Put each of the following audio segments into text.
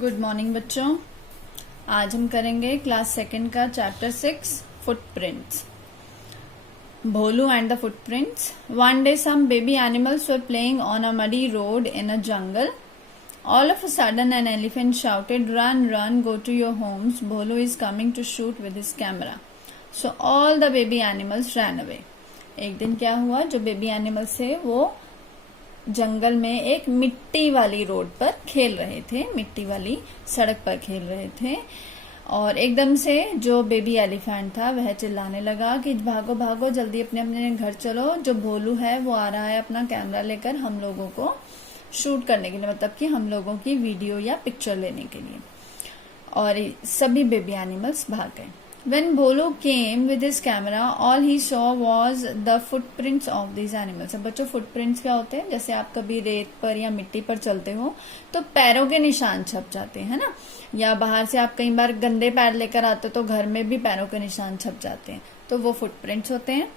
Good morning बच्चों। आज हम करेंगे क्लास सेकंड का chapter 6 footprints. Bholu and the footprints. One day some baby animals were playing on a muddy road in a jungle. All of a sudden an elephant shouted, "Run, run, go to your homes. Bholu is coming to shoot with his camera." So all the baby animals ran away. एक दिन क्या हुआ, जो baby animals थे वो जंगल में एक मिट्टी वाली रोड पर खेल रहे थे, मिट्टी वाली सड़क पर खेल रहे थे। और एकदम से जो बेबी एलिफेंट था वह चिल्लाने लगा कि भागो भागो, जल्दी अपने अपने घर चलो, जो भोलू है वो आ रहा है अपना कैमरा लेकर हम लोगों को शूट करने के लिए, मतलब कि हम लोगों की वीडियो या पिक्चर लेने के लिए। और सभी बेबी एनिमल्स भाग गए। When Bholu came with his camera, all he saw was the footprints of these animals. अब बच्चों, फुटप्रिंट्स क्या होते हैं? जैसे आप कभी रेत पर या मिट्टी पर चलते हो तो पैरों के निशान छप जाते हैं ना, या बाहर से आप कई बार गंदे पैर लेकर आते हो तो घर में भी पैरों के निशान छप जाते हैं, तो वो फुटप्रिंट्स होते हैं।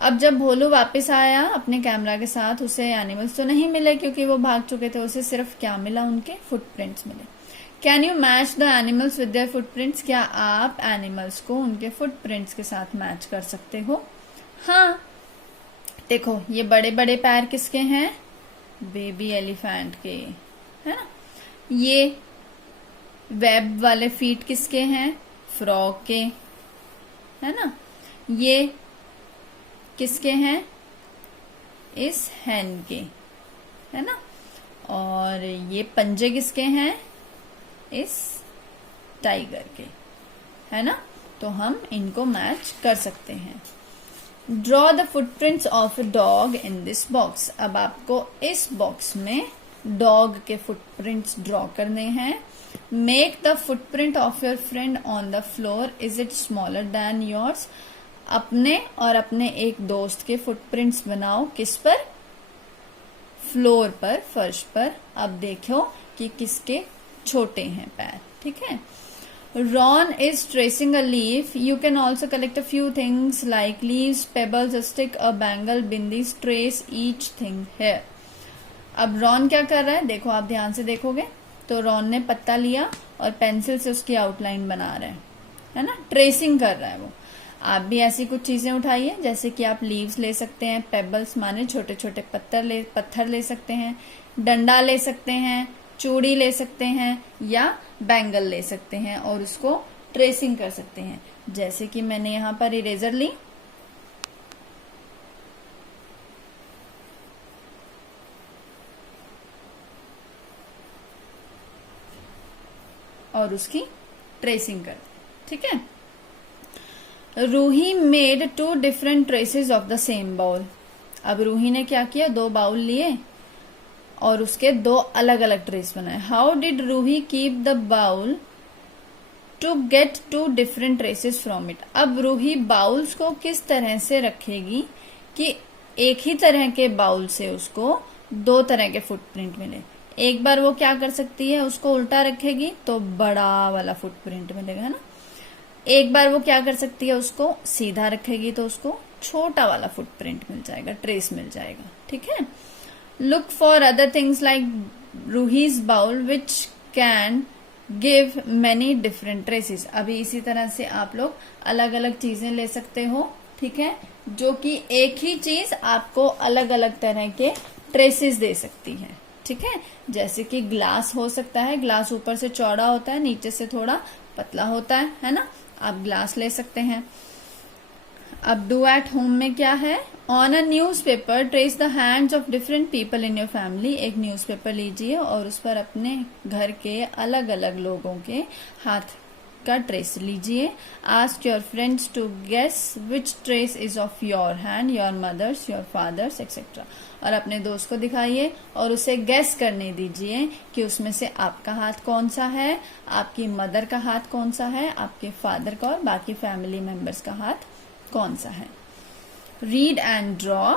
अब जब भोलू वापस आया अपने कैमरा के साथ, उसे एनिमल्स तो नहीं मिले क्योंकि वो भाग चुके थे, उसे सिर्फ क्या मिला? उनके फुटप्रिंट्स मिले। Can you match the animals with their footprints? क्या आप एनिमल्स को उनके फुटप्रिंट्स के साथ मैच कर सकते हो? हाँ, देखो ये बड़े बड़े पैर किसके हैं? बेबी एलिफेंट के, है ना। ये वेब वाले फीट किसके हैं? फ्रॉग के, है ना। ये किसके हैं? इस हैन के, है ना। और ये पंजे किसके हैं? इस टाइगर के, है ना। तो हम इनको मैच कर सकते हैं। Draw the footprints of a dog in this box. अब आपको इस बॉक्स में डॉग के फुटप्रिंट्स ड्रॉ करने हैं। Make the footprint of your friend on the floor, is it smaller than yours? अपने और अपने एक दोस्त के फुटप्रिंट्स बनाओ। किस पर? फ्लोर पर, फर्श पर। अब देखो कि किसके छोटे हैं पैर, ठीक है। Ron is tracing a leaf. You can also collect a few things like leaves, pebbles, a stick, a bangle, bindis. Trace each thing here. अब रॉन क्या कर रहा है? देखो, आप ध्यान से देखोगे तो रॉन ने पत्ता लिया और पेंसिल से उसकी आउटलाइन बना रहा है ना, ट्रेसिंग कर रहा है वो। आप भी ऐसी कुछ चीजें उठाइए, जैसे कि आप लीव्स ले सकते हैं, पेबल्स माने छोटे छोटे पत्थर ले सकते हैं, डंडा ले सकते हैं, चूड़ी ले सकते हैं या बैंगल ले सकते हैं और उसको ट्रेसिंग कर सकते हैं। जैसे कि मैंने यहाँ पर इरेजर ली और उसकी ट्रेसिंग कर, ठीक है। Roohi made 2 different traces of the same bowl. अब रूही ने क्या किया? 2 बाउल लिए और उसके 2 अलग अलग ट्रेस बनाए। How did Roohi keep the bowl to get 2 different traces from it? अब रूही बाउल्स को किस तरह से रखेगी कि एक ही तरह के बाउल से उसको 2 तरह के फुटप्रिंट मिले। एक बार वो क्या कर सकती है, उसको उल्टा रखेगी तो बड़ा वाला फुटप्रिंट मिलेगा, है ना। एक बार वो क्या कर सकती है, उसको सीधा रखेगी तो उसको छोटा वाला फुटप्रिंट मिल जाएगा, ट्रेस मिल जाएगा, ठीक है। Look for other things like Ruhi's bowl which can give many different traces. अभी इसी तरह से आप लोग अलग अलग चीजें ले सकते हो, ठीक है, जो कि एक ही चीज आपको अलग अलग तरह के ट्रेसेस दे सकती है, ठीक है। जैसे कि ग्लास हो सकता है, ग्लास ऊपर से चौड़ा होता है, नीचे से थोड़ा पतला होता है ना। आप ग्लास ले सकते हैं। अब डू एट होम में क्या है? On a news paper trace the hands of different people in your family. एक न्यूज पेपर लीजिए और उस पर अपने घर के अलग अलग लोगों के हाथ का ट्रेस लीजिए। Ask your friends to guess which trace is of your hand, your mother's, your father's etcetera. और अपने दोस्त को दिखाइए और उसे गेस करने दीजिए कि उसमें से आपका हाथ कौन सा है, आपकी मदर का हाथ कौन सा है, आपके फादर का और बाकी फैमिली मेंबर्स का हाथ कौन सा है। Read and draw.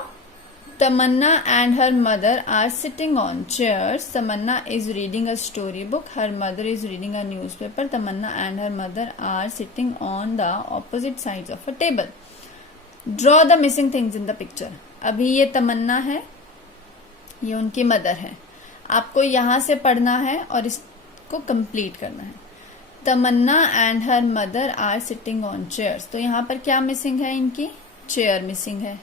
Tamanna and her mother are sitting on chairs. Tamanna is reading a story book, her mother is reading a newspaper. Tamanna and her mother are sitting on the opposite sides of a table. Draw the missing things in the picture. अभी ये तमन्ना है, ये उनकी mother है। आपको यहां से पढ़ना है और इस आपको कंप्लीट करना है। Tamanna and her mother are sitting on chairs, तो यहाँ पर क्या मिसिंग है, इनकी चेयर मिसिंग है,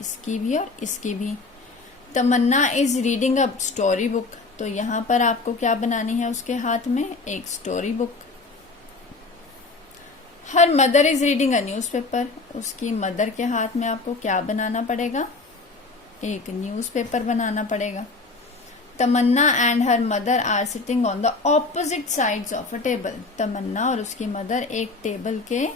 इसकी भी और इसकी भी। Tamanna is reading a story book, तो यहाँ पर आपको क्या बनानी है उसके हाथ में, एक story book. Her mother is reading a newspaper, उसकी मदर के हाथ में आपको क्या बनाना पड़ेगा, एक न्यूज़पेपर बनाना पड़ेगा। Tamanna and her mother are sitting on the opposite sides of a table, Tamanna और उसकी मदर एक टेबल के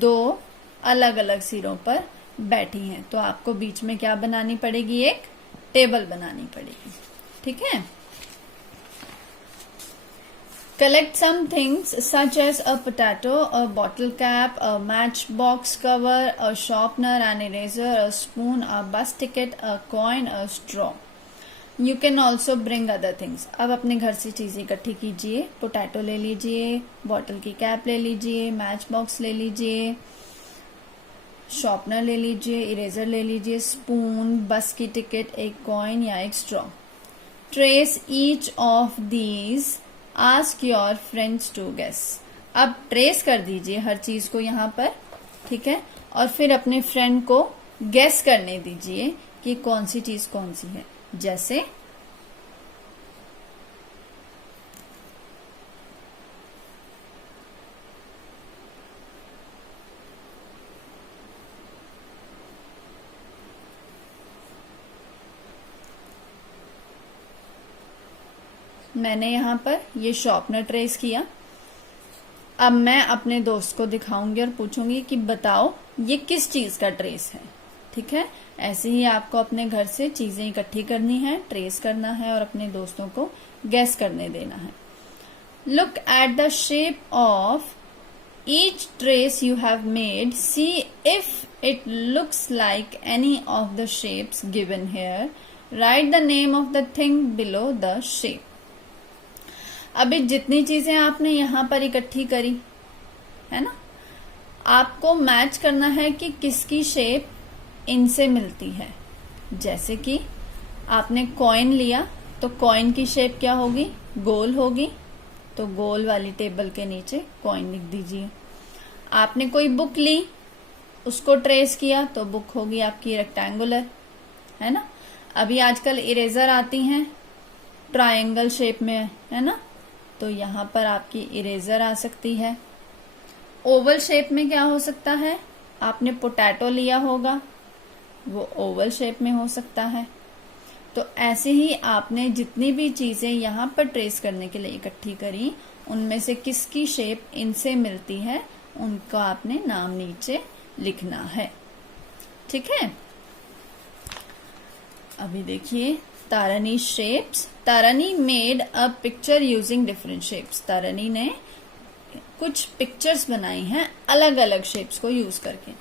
दो अलग अलग सिरों पर बैठी हैं, तो आपको बीच में क्या बनानी पड़ेगी, एक टेबल बनानी पड़ेगी। ठीक है। Collect some things such as a potato, a bottle cap, a matchbox cover, a sharpener, an eraser, a spoon, a bus ticket, a coin, a straw. You can also bring other things. अब अपने घर से चीजें इकट्ठी कीजिए, potato ले लीजिए, bottle की कैप ले लीजिए, मैच बॉक्स ले लीजिए, शॉर्पनर ले लीजिए, इरेजर ले लीजिए, स्पून, बस की टिकट, एक कॉइन या एक straw. Trace each of these, ask your friends to guess. अब ट्रेस कर दीजिए हर चीज को यहाँ पर, ठीक है, और फिर अपने फ्रेंड को गेस करने दीजिए कि कौन सी चीज कौन सी है। जैसे मैंने यहाँ पर ये शॉर्पनर ट्रेस किया। अब मैं अपने दोस्त को दिखाऊंगी और पूछूंगी कि बताओ ये किस चीज का ट्रेस है। ठीक है, ऐसे ही आपको अपने घर से चीजें इकट्ठी करनी है, ट्रेस करना है और अपने दोस्तों को गैस करने देना है। Look at the shape of each trace you have made, see if it looks like any of the shapes given here, right the name of the thing below the shape. अभी जितनी चीजें आपने यहाँ पर इकट्ठी करी है ना, आपको मैच करना है कि किसकी शेप इनसे मिलती है। जैसे कि आपने कॉइन लिया तो कॉइन की शेप क्या होगी, गोल होगी, तो गोल वाली टेबल के नीचे कॉइन लिख दीजिए। आपने कोई बुक ली, उसको ट्रेस किया तो बुक होगी आपकी रेक्टेंगुलर, है ना। अभी आजकल इरेजर आती हैं ट्रायंगल शेप में, है ना, तो यहाँ पर आपकी इरेजर आ सकती है। ओवल शेप में क्या हो सकता है, आपने पोटैटो लिया होगा, वो ओवल शेप में हो सकता है। तो ऐसे ही आपने जितनी भी चीजें यहाँ पर ट्रेस करने के लिए इकट्ठी करी, उनमें से किसकी शेप इनसे मिलती है, उनका आपने नाम नीचे लिखना है। ठीक है। अभी देखिए Tarani shapes. Tarani made a picture using different shapes. Tarani ने कुछ पिक्चर्स बनाई हैं अलग अलग शेप्स को यूज करके।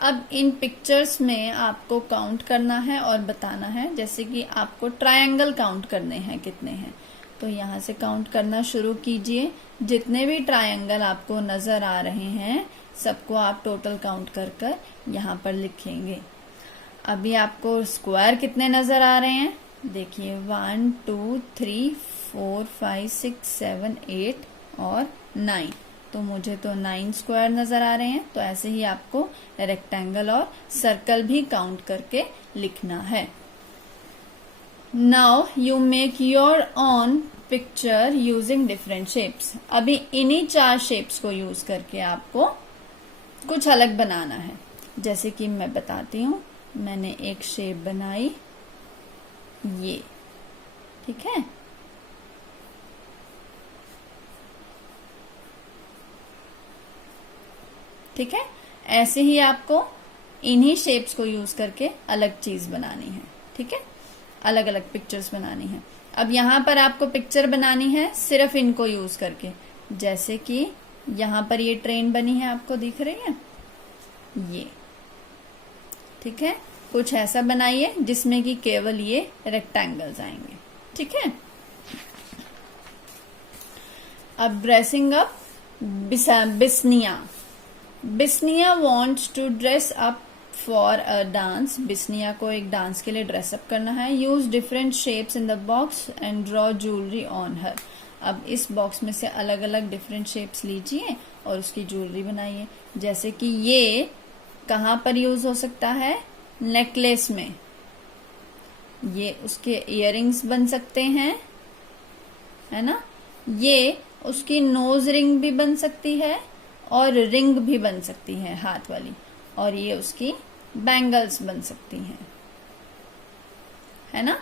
अब इन पिक्चर्स में आपको काउंट करना है और बताना है, जैसे कि आपको ट्रायंगल काउंट करने हैं कितने हैं, तो यहाँ से काउंट करना शुरू कीजिए। जितने भी ट्रायंगल आपको नजर आ रहे हैं सबको आप टोटल काउंट कर कर यहाँ पर लिखेंगे। अभी आपको स्क्वायर कितने नजर आ रहे हैं, देखिए 1 2 3 4 5 6 7 8 और 9, तो मुझे तो 9 स्क्वायर नजर आ रहे हैं। तो ऐसे ही आपको रेक्टेंगल और सर्कल भी काउंट करके लिखना है। Now you make your on picture using different shapes. अभी इन्हीं 4 शेप्स को यूज करके आपको कुछ अलग बनाना है। जैसे कि मैं बताती हूँ, मैंने एक शेप बनाई ये, ठीक है, ठीक है। ऐसे ही आपको इन्हीं शेप्स को यूज करके अलग चीज बनानी है, ठीक है, अलग अलग पिक्चर्स बनानी है। अब यहाँ पर आपको पिक्चर बनानी है सिर्फ इनको यूज करके। जैसे कि यहाँ पर ये ट्रेन बनी है, आपको दिख रही है ये, ठीक है। कुछ ऐसा बनाइए जिसमें कि केवल ये रेक्टेंगल्स आएंगे, ठीक है। अब dressing up Bisnia. Bisnia wants to dress up for a dance, Bisnia को एक डांस के लिए ड्रेसअप करना है। Use different shapes in the box and draw jewellery on her. अब इस बॉक्स में से अलग अलग डिफरेंट शेप्स लीजिए और उसकी ज्वेलरी बनाइए। जैसे कि ये कहाँ पर यूज हो सकता है, नेकलेस में, ये उसके इयररिंग्स बन सकते हैं, है ना। ये उसकी नोज रिंग भी बन सकती है और रिंग भी बन सकती है हाथ वाली, और ये उसकी बैंगल्स बन सकती हैं, है ना।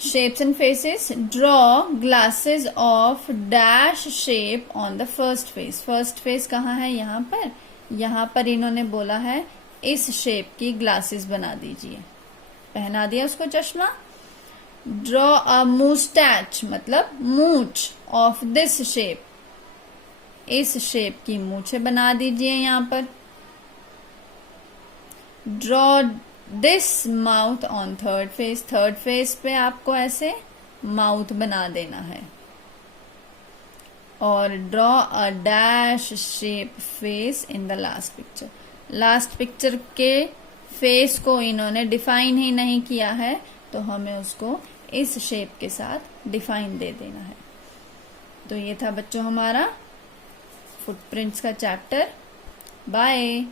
Shapes and faces, draw glasses of dash shape on the first face. First face कहाँ है, यहाँ पर इन्होंने बोला है इस शेप की ग्लासेस बना दीजिए। पहना दिया उसको चश्मा। ड्रॉ अ मुस्टैच, मतलब मूंछ, ऑफ दिस शेप, इस शेप की मूछे बना दीजिए यहां पर। Draw this mouth on third phase, third phase पे आपको ऐसे माउथ बना देना है। और draw a dash shape face in the last picture. Last picture के फेस को इन्होंने डिफाइन ही नहीं किया है, तो हमें उसको इस शेप के साथ डिफाइन दे देना है। तो ये था बच्चों हमारा फुटप्रिंट्स का चैप्टर। बाय।